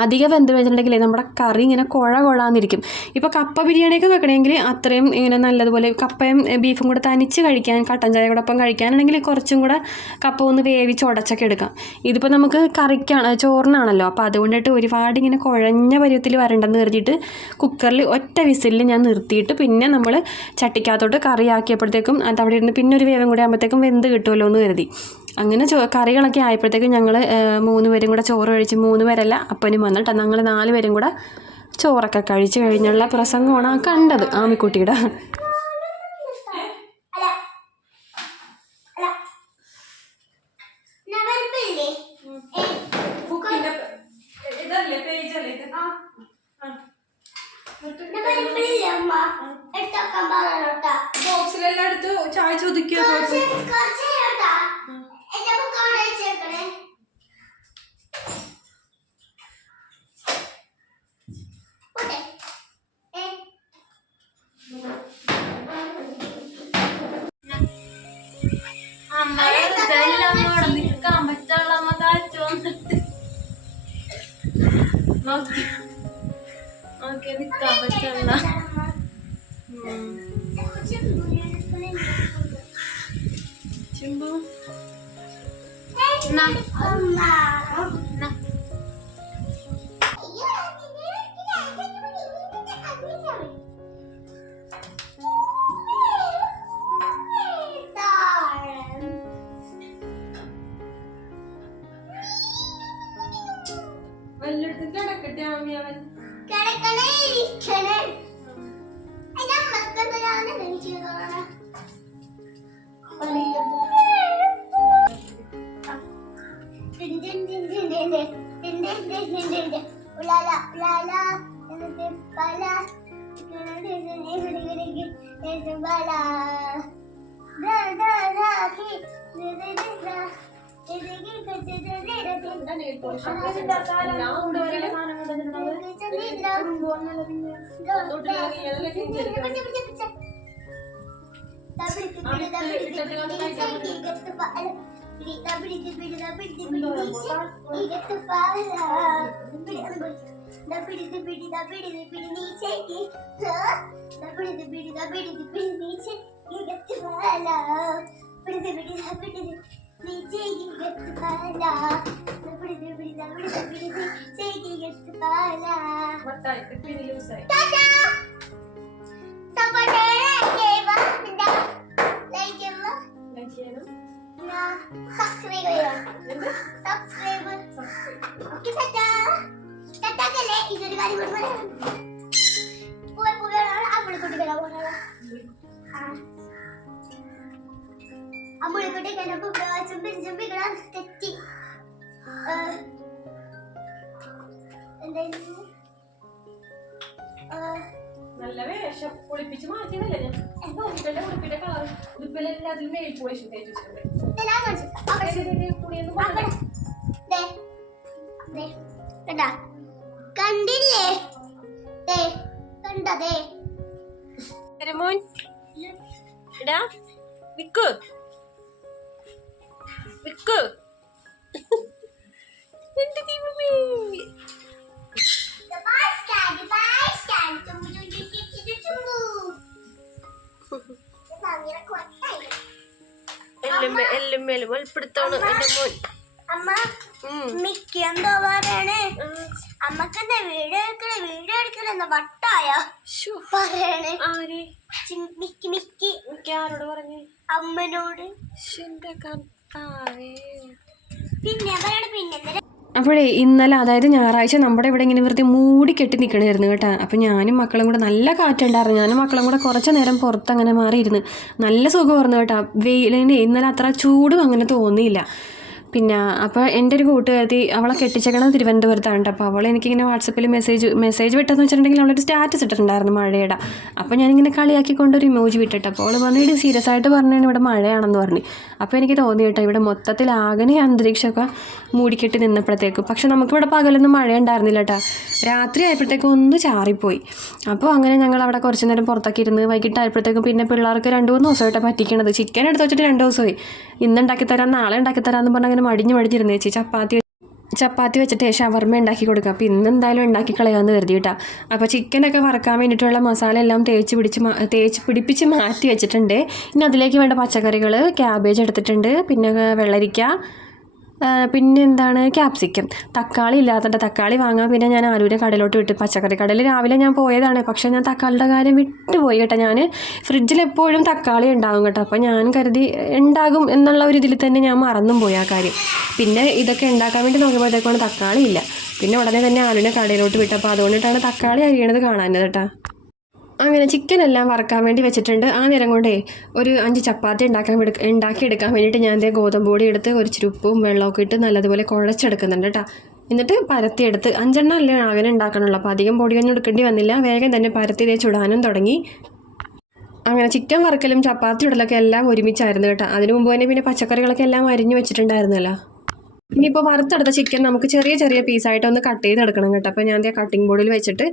അധികം വെന്ത് വെച്ചിട്ടുണ്ടെങ്കിലേ നമ്മുടെ കറി ഇങ്ങനെ കുഴാന്നിരിക്കും. ഇപ്പോൾ കപ്പ ബിരിയാണിയൊക്കെ വെക്കണമെങ്കിൽ അത്രയും ഇങ്ങനെ നല്ലതുപോലെ കപ്പയും ബീഫും കൂടെ തനിച്ച് കഴിക്കാൻ, കട്ടൻ ചായയോടൊപ്പം കഴിക്കാനാണെങ്കിൽ കുറച്ചും കൂടെ കപ്പ ഒന്ന് വേവിച്ച് ഉടച്ചൊക്കെ എടുക്കാം. ഇതിപ്പോൾ നമുക്ക് ചോറിനാണല്ലോ, അപ്പോൾ അതുകൊണ്ടിട്ട് ഒരുപാട് ഇങ്ങനെ കുഴഞ്ഞ പരുവത്തിൽ വരണ്ടെന്ന് കരുതിയിട്ട് കുക്കറിൽ ഒറ്റ വിസിലിൽ ഞാൻ നിർത്തിയിട്ട് പിന്നെ നമ്മൾ ചട്ടിക്കകത്തോട്ട് കറിയാക്കിയപ്പോഴത്തേക്കും അത് അവിടെ ഇരുന്ന് പിന്നെ ഒരു വേവും കൂടെ ആകുമ്പോഴത്തേക്കും വെന്ത് കിട്ടുമല്ലോ എന്ന് കരുതി. അങ്ങനെ കറികളൊക്കെ ആയപ്പോഴത്തേക്കും ഞങ്ങൾ 3 പേരും കൂടെ ചോറ് കഴിച്ച്, 3 പേരല്ല അപ്പനും വന്നിട്ട് ഞങ്ങൾ 4 പേരും കൂടെ ചോറൊക്കെ കഴിച്ച് കഴിഞ്ഞുള്ള പ്രസംഗമാണ് കണ്ടത് ആമിക്കുട്ടിയുടെ. ബോക്സിലെല്ലാം എടുത്ത് ചായ ചോദിക്കുക. നിൽക്കാൻ പറ്റില്ല. ചിമ്പു വല്ലയിടത്തും കിടക്കട്ടെ ആമി അവൻ. നല്ല വേഷം ഒളിപ്പിച്ച് മാറ്റിയതല്ലേ ഞാൻ. ഉടുപ്പിന്റെ കളർ ഉടുപ്പിലെല്ലാം അതിൽ മെയിൽ പോളിഷ് തേച്ച് വെച്ചിട്ടുണ്ട്. കണ്ടില്ലേ? കണ്ടതേ മോൻ എടാ വിക്കു വിക്കു എന്റെ ദൈവമേ. എല്ലുമ്മേലും വെളിപ്പെടുത്താണ് എന്റെ മോൻ. മിക്ക എന്തോ പറയണേ അമ്മക്കെന്താ വീഡിയോ എടുക്കണെന്ന വട്ടായ പറയണേ മിക്കി ആരോട് പറഞ്ഞു? അമ്മനോട്. പിന്നെ പറയണ പിന്നെ അപ്പോഴേ ഇന്നലെ അതായത് ഞായറാഴ്ച നമ്മുടെ ഇവിടെ ഇങ്ങനെ വെറുതെ മൂടി കെട്ടി നിൽക്കണമായിരുന്നു കേട്ടോ. അപ്പോൾ ഞാനും മക്കളും കൂടെ നല്ല കാറ്റുണ്ടായിരുന്നു. ഞാനും മക്കളും കൂടെ കുറച്ച് നേരം പുറത്ത് അങ്ങനെ മാറിയിരുന്നു. നല്ല സുഖമായിരുന്നു കേട്ടോ. വെയിലിന് ഇന്നലെ അത്ര ചൂടും അങ്ങനെ തോന്നിയില്ല. പിന്നെ അപ്പോൾ എൻ്റെ ഒരു കൂട്ടുകാരി അവളെ കെട്ടിച്ചേക്കണത് തിരുവനന്തപുരത്താണ് കേട്ടോ. അപ്പോൾ അവൾ എനിക്കിങ്ങനെ വാട്സപ്പിൽ മെസ്സേജ് വിട്ടെന്ന് വെച്ചിട്ടുണ്ടെങ്കിൽ അവളൊരു സ്റ്റാറ്റസ് ഇട്ടിട്ടുണ്ടായിരുന്നു മഴയുടെ. അപ്പോൾ ഞാനിങ്ങനെ കളിയാക്കിക്കൊണ്ട് ഒരു ഇമോജി വിട്ടിട്ട് അപ്പോൾ അവൾ പറഞ്ഞു ഇത് സീരിയസ് ആയിട്ട് പറഞ്ഞാണ് ഇവിടെ മഴയാണെന്ന് പറഞ്ഞു. അപ്പോൾ എനിക്ക് തോന്നി കേട്ടോ ഇവിടെ മൊത്തത്തിൽ ആകെ അന്തരീക്ഷമൊക്കെ മൂടിക്കെട്ടി നിന്നപ്പോഴത്തേക്കും. പക്ഷെ നമുക്കിവിടെ പകലൊന്നും മഴ ഉണ്ടായിരുന്നില്ല കേട്ടോ. രാത്രി ആയപ്പോഴത്തേക്കും ഒന്ന് ചാറിപ്പോയി. അപ്പോൾ അങ്ങനെ ഞങ്ങൾ അവിടെ കുറച്ച് നേരം പുറത്തൊക്കെ ഇരുന്ന് വൈകിട്ടായപ്പോഴത്തേക്കും പിന്നെ പിള്ളേർക്ക് 2-3 ദിവസമായിട്ട് പറ്റിക്കണത്. ചിക്കൻ എടുത്ത് വെച്ചിട്ട് 2 ദിവസമായി. ഇന്ന് ഉണ്ടാക്കിത്തരാം നാളെ ഉണ്ടാക്കിത്തരാമെന്ന് പറഞ്ഞാൽ അങ്ങനെ മടിഞ്ഞിരുന്നു ചേച്ചി. ചപ്പാത്തി വെച്ചിട്ട് ഷവർമ്മ ഉണ്ടാക്കി കൊടുക്കുക. അപ്പോൾ ഇന്ന് എന്തായാലും ഉണ്ടാക്കി കളയാമെന്ന് കരുതി കേട്ടോ. അപ്പോൾ ചിക്കനൊക്കെ വറക്കാൻ വേണ്ടിയിട്ടുള്ള മസാല എല്ലാം തേച്ച് പിടിപ്പിച്ച് മാറ്റി വെച്ചിട്ടുണ്ട്. ഇനി അതിലേക്ക് വേണ്ട പച്ചക്കറികൾ ക്യാബേജ് എടുത്തിട്ടുണ്ട്, പിന്നെ വെള്ളരിക്ക, പിന്നെ എന്താണ് ക്യാപ്സിക്കം. തക്കാളി ഇല്ലാത്തതുകൊണ്ട് തക്കാളി വാങ്ങാൻ പിന്നെ ഞാൻ ആലൂരെ കടയിലോട്ട് വിട്ട്. പച്ചക്കറി കടയിൽ രാവിലെ ഞാൻ പോയതാണ്, പക്ഷേ ഞാൻ തക്കാളിയുടെ കാര്യം വിട്ടുപോയി കേട്ടോ. ഞാൻ ഫ്രിഡ്ജിൽ എപ്പോഴും തക്കാളി ഉണ്ടാകും കേട്ടോ. അപ്പോൾ ഞാൻ കരുതി ഉണ്ടാകും എന്നുള്ള ഒരു ഇതിൽ തന്നെ ഞാൻ മറന്നും പോയി ആ കാര്യം. പിന്നെ ഇതൊക്കെ ഉണ്ടാക്കാൻ വേണ്ടി നോക്കിയപ്പോഴത്തേക്കാണ് തക്കാളി ഇല്ല. പിന്നെ ഉടനെ തന്നെ ആലൂരെ കടയിലോട്ട് വിട്ടു. അപ്പോൾ അതുകൊണ്ടിട്ടാണ് തക്കാളി അരിയണത് കാണാനത് കേട്ടോ. അങ്ങനെ ചിക്കനെല്ലാം വറക്കാൻ വേണ്ടി വെച്ചിട്ടുണ്ട്. ആ നേരം കൊണ്ടേ ഒരു 5 ചപ്പാത്തി ഉണ്ടാക്കിയെടുക്കാൻ വേണ്ടിയിട്ട് ഞാൻ ഗോതമ്പ് പൊടി എടുത്ത് ഒരു ഉപ്പും വെള്ളമൊക്കെ ഇട്ട് നല്ലതുപോലെ കുഴച്ചെടുക്കുന്നുണ്ട് കേട്ടോ. എന്നിട്ട് പരത്തിയെടുത്ത് 5 എണ്ണം അല്ലേ അങ്ങനെ ഉണ്ടാക്കണുള്ളൂ. അപ്പോൾ അധികം പൊടിയൊന്നും എടുക്കേണ്ടി വന്നില്ല. വേഗം തന്നെ പരത്തി ചുടാനും തുടങ്ങി. അങ്ങനെ ചിക്കൻ വറുക്കലും ചപ്പാത്തി ഇടലൊക്കെ എല്ലാം ഒരുമിച്ചായിരുന്നു കേട്ടോ. അതിന് മുമ്പ് തന്നെ പിന്നെ പച്ചക്കറികളൊക്കെ എല്ലാം അരിഞ്ഞു വെച്ചിട്ടുണ്ടായിരുന്നല്ലോ. ഇനിയിപ്പോൾ വറുത്തെടുത്ത ചിക്കൻ നമുക്ക് ചെറിയ പീസായിട്ട് ഒന്ന് കട്ട് ചെയ്തെടുക്കണം കേട്ടോ. അപ്പോൾ ഞാൻ കട്ടിംഗ് ബോർഡിൽ വെച്ചിട്ട്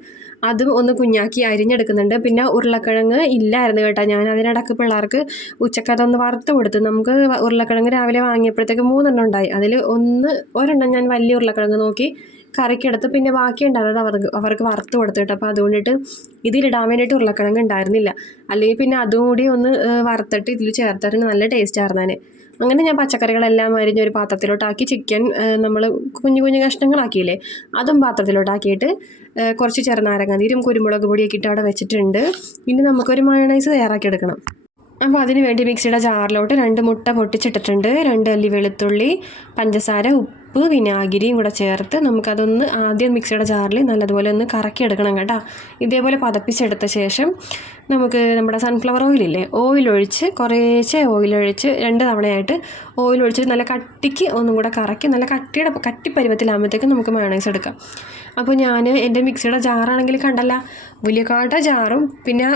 അതും ഒന്ന് കുഞ്ഞാക്കി അരിഞ്ഞെടുക്കുന്നുണ്ട്. പിന്നെ ഉരുളക്കിഴങ്ങ് ഇല്ലായിരുന്നു കേട്ടോ. ഞാൻ അതിനിടക്ക് പിള്ളേർക്ക് ഉച്ചക്ക് അതൊന്ന് വറുത്ത് കൊടുത്തു. നമുക്ക് ഉരുളക്കിഴങ്ങ് രാവിലെ വാങ്ങിയപ്പോഴത്തേക്ക് 3 ഉണ്ടായി. അതിൽ ഒരെണ്ണം ഞാൻ വലിയ ഉരുളക്കിഴങ്ങ് നോക്കി കറിക്കെടുത്ത് പിന്നെ ബാക്കി ഉണ്ടായിരുന്നത് അവർക്ക് വറുത്ത് കൊടുത്തു കേട്ടോ. അപ്പോൾ അതുകൊണ്ടിട്ട് ഇതിലിടാൻ വേണ്ടിയിട്ട് ഉരുളക്കിഴങ്ങ് ഉണ്ടായിരുന്നില്ല. അല്ലെങ്കിൽ പിന്നെ അതും കൂടി ഒന്ന് വറുത്തിട്ട് ഇതിൽ ചേർത്തിട്ട് നല്ല ടേസ്റ്റ് ആയിരുന്നേനെ. അങ്ങനെ ഞാൻ പച്ചക്കറികളെല്ലാം അരിഞ്ഞൊരു പാത്രത്തിലോട്ടാക്കി ചിക്കൻ നമ്മൾ കുഞ്ഞു കഷ്ണങ്ങളാക്കിയില്ലേ അതും പാത്രത്തിലോട്ടാക്കിയിട്ട് കുറച്ച് ചെറുനാരങ്ങ നീരും കുരുമുളക് പൊടിയൊക്കെ ഇട്ട് അവിടെ വെച്ചിട്ടുണ്ട്. ഇനി നമുക്കൊരു മയോണൈസ് തയ്യാറാക്കിയെടുക്കണം. അപ്പോൾ അതിന് വേണ്ടി മിക്സിയുടെ ജാറിലോട്ട് 2 മുട്ട പൊട്ടിച്ചിട്ടിട്ടുണ്ട്, 2 അല്ലി വെളുത്തുള്ളി, പഞ്ചസാര, ഉപ്പ്, വിനാഗിരിയും കൂടെ ചേർത്ത് നമുക്കതൊന്ന് ആദ്യം മിക്സിയുടെ ജാറിൽ നല്ലതുപോലെ ഒന്ന് കറക്കിയെടുക്കണം കേട്ടോ. ഇതേപോലെ പതപ്പിച്ചെടുത്ത ശേഷം നമുക്ക് നമ്മുടെ സൺഫ്ലവർ ഓയിലില്ലേ ഓയിലൊഴിച്ച് കുറേശ്ശെ ഓയിലൊഴിച്ച് 2 തവണയായിട്ട് ഓയിലൊഴിച്ച് നല്ല കട്ടിക്ക് ഒന്നും കൂടെ കറക്കി നല്ല കട്ടിപ്പരുവത്തിലാകുമ്പോഴത്തേക്കും നമുക്ക് മയോണൈസ് എടുക്കാം. അപ്പോൾ ഞാൻ എൻ്റെ മിക്സിയുടെ ജാറാണെങ്കിൽ കണ്ടല്ല വലിയ ജാറും പിന്നെ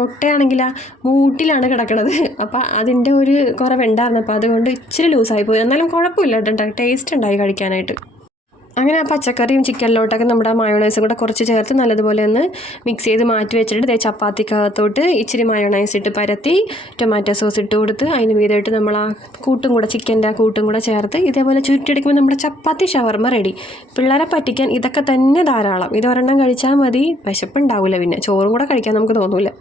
മുട്ടയാണെങ്കിൽ മൂട്ടിലാണ് കിടക്കുന്നത്. അപ്പോൾ അതിൻ്റെ ഒരു കുറവുണ്ടായിരുന്നു. അപ്പോൾ അതുകൊണ്ട് ഇച്ചിരി ലൂസായിപ്പോയി. എന്നാലും കുഴപ്പമില്ല കേട്ടോ, ടേസ്റ്റ് ഉണ്ടായി കഴിക്കാനായിട്ട്. അങ്ങനെ ആ പച്ചക്കറിയും ചിക്കനിലോട്ടൊക്കെ നമ്മുടെ മയോണൈസും കൂടെ കുറച്ച് ചേർത്ത് നല്ലതുപോലെ ഒന്ന് മിക്സ് ചെയ്ത് മാറ്റി വെച്ചിട്ട് ചപ്പാത്തിക്കകത്തോട്ട് ഇച്ചിരി മയോണൈസ് ഇട്ട് പരത്തി ടൊമാറ്റോ സോസ് ഇട്ട് കൊടുത്ത് അതിന് മീതായിട്ട് നമ്മൾ ആ ചിക്കൻ്റെ ആ കൂട്ടും കൂടെ ചേർത്ത് ഇതേപോലെ ചുരുട്ടിയെടുക്കുമ്പോൾ നമ്മുടെ ചപ്പാത്തി ഷവർമ്മ റെഡി. പിള്ളേരെ പറ്റിക്കാൻ ഇതൊക്കെ തന്നെ ധാരാളം. ഇതൊരെണ്ണം കഴിച്ചാൽ മതി, വിശപ്പുണ്ടാവില്ല, പിന്നെ ചോറും കൂടെ കഴിക്കാൻ നമുക്ക് തോന്നില്ല.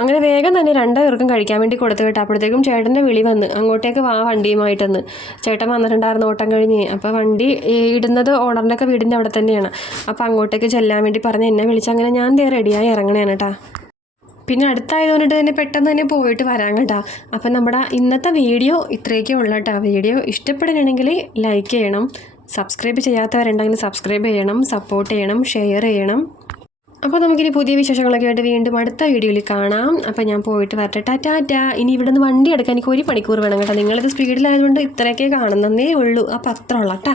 അങ്ങനെ വേഗം തന്നെ 2 പേർക്കും കഴിക്കാൻ വേണ്ടി കൊടുത്തു കേട്ടോ. അപ്പോഴത്തേക്കും ചേട്ടൻ്റെ വിളി വന്ന് അങ്ങോട്ടേക്ക് വാ വണ്ടിയുമായിട്ടെന്ന്. ചേട്ടൻ വന്നിട്ടുണ്ടായിരുന്നു ഓട്ടം കഴിഞ്ഞ്. അപ്പോൾ വണ്ടി ഇടുന്നത് ഓണറിൻ്റെയൊക്കെ വീടിൻ്റെ അവിടെ തന്നെയാണ്. അപ്പോൾ അങ്ങോട്ടേക്ക് ചെല്ലാൻ വേണ്ടി പറഞ്ഞ് എന്നെ വിളിച്ച് അങ്ങനെ ഞാൻ റെഡിയായി ഇറങ്ങണേണ് കേട്ടോ. പിന്നെ അടുത്തായതുകൊണ്ടിട്ട് തന്നെ പെട്ടെന്ന് തന്നെ പോയിട്ട് വരാൻ കേട്ടോ. അപ്പം നമ്മുടെ ഇന്നത്തെ വീഡിയോ ഇത്രയൊക്കെ ഉള്ളൂ കേട്ടോ. വീഡിയോ ഇഷ്ടപ്പെടുകയാണെങ്കിൽ ലൈക്ക് ചെയ്യണം, സബ്സ്ക്രൈബ് ചെയ്യാത്തവരുണ്ടെങ്കിൽ സബ്സ്ക്രൈബ് ചെയ്യണം, സപ്പോർട്ട് ചെയ്യണം, ഷെയർ ചെയ്യണം. അപ്പോൾ നമുക്കിനി പുതിയ വിശേഷങ്ങളൊക്കെ ആയിട്ട് വീണ്ടും അടുത്ത വീഡിയോയിൽ കാണാം. അപ്പോൾ ഞാൻ പോയിട്ട് വരട്ടെ, ടാറ്റാ. ഇനി ഇവിടെ നിന്ന് വണ്ടി എടുക്കാൻ എനിക്ക് 1 മണിക്കൂർ വേണം കേട്ടോ. നിങ്ങളിത് സ്പീഡിലായതുകൊണ്ട് ഇത്രയൊക്കെ കാണുന്നതേ ഉള്ളൂ. അപ്പോൾ അത്ര ഉള്ളൂ കേട്ടോ.